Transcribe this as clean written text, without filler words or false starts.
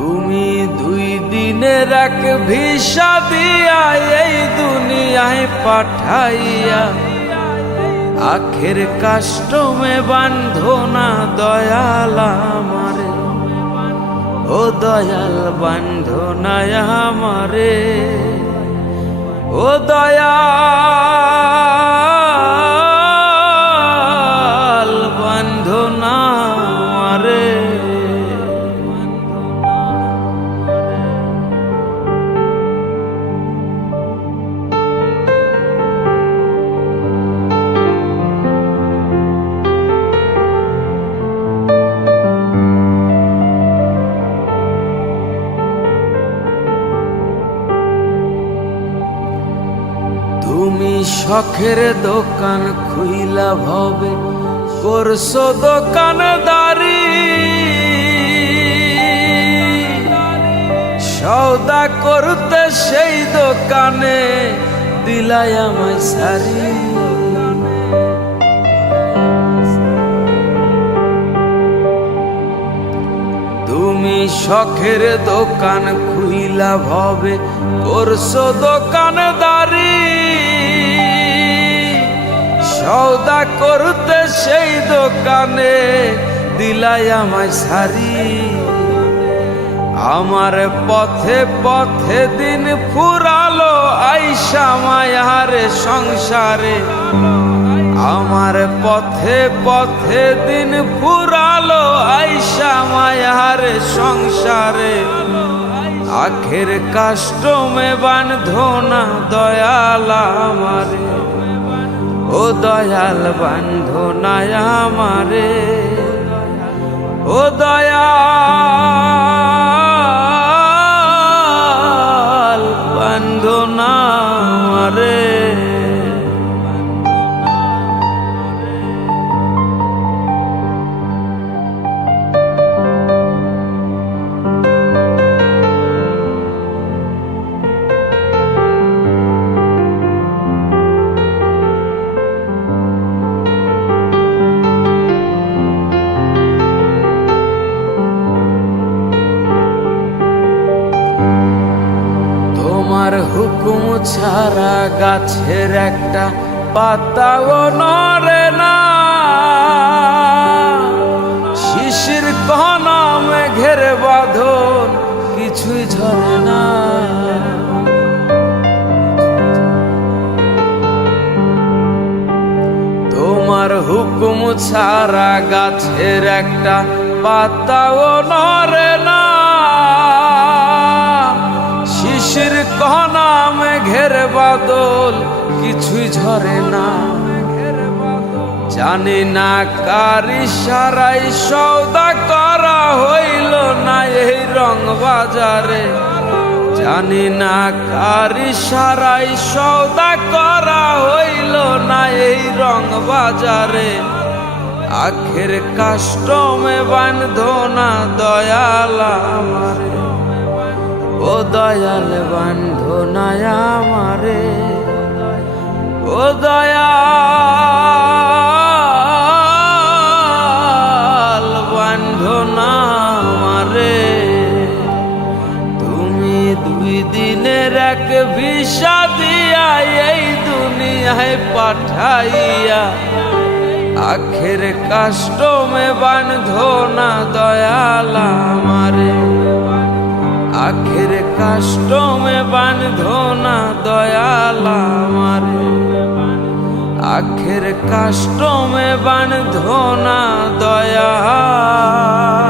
তুমি 2 দিনের এক ভিসা দিয়া এই দুনিয়ায় পাঠাইয়া আখের কাস্টমে বান্ধো না দয়াল আমারে, ও দয়াল বান্ধো না আমারে, ও দয়াল বান্ধো না আমারে। তুমি শখের দোকান খুইলা ভবে করছো দোকানদারি, সওদা করতে সেই দোকানে দিলাই আমায় সারি। তুমি শখের দোকান খুইলা ভবে করছো দোকানদারি, সওদা করতে সেই দোকানে দিলাই আমায় সারি। আমার পথে পথে দিন ফুরালো আইসা মায়ার সংসারে, আমার পথে পথে দিন ফুরালো আইসা মায়ার সংসারে। আখের কাস্টমে বান্ধো না দয়াল আমারে, ও দয়াল বান্ধো না আমারে, ও দয়াল বান্ধো না আমারে। তোমার হুকুম ছাড়া গাছের একটা পাতাও নড়ে না, শিশির কণা মেঘের বাঁধন কিছুই ঝরে না। তোমার হুকুম ছাড়া গাছের একটা পাতাও নড়ে না, শিশির কণা মেঘের বাদল কিছুই ঝরে না। জানি না কার ইশারায় সওদা করা হইল না এই রং বাজারে, জানি না কার ইশারায় সওদা করা হইল না এই রং বাজারে। আখের কাস্টমে বান্ধো না দয়াল আমারে, ও দয়াল বান্ধো না আমারে, ও দয়াল বান্ধো না আমারে। তুমি 2 দিনের এক ভিসা দিয়া এই দুনিয়ায় পাঠাইয়া আখের কাস্টমে বান্ধো না দয়াল আমারে, আখের কাস্টমে বান্ধো না দয়াল আমারে, আখের কাস্টমে বান্ধো না দয়াল।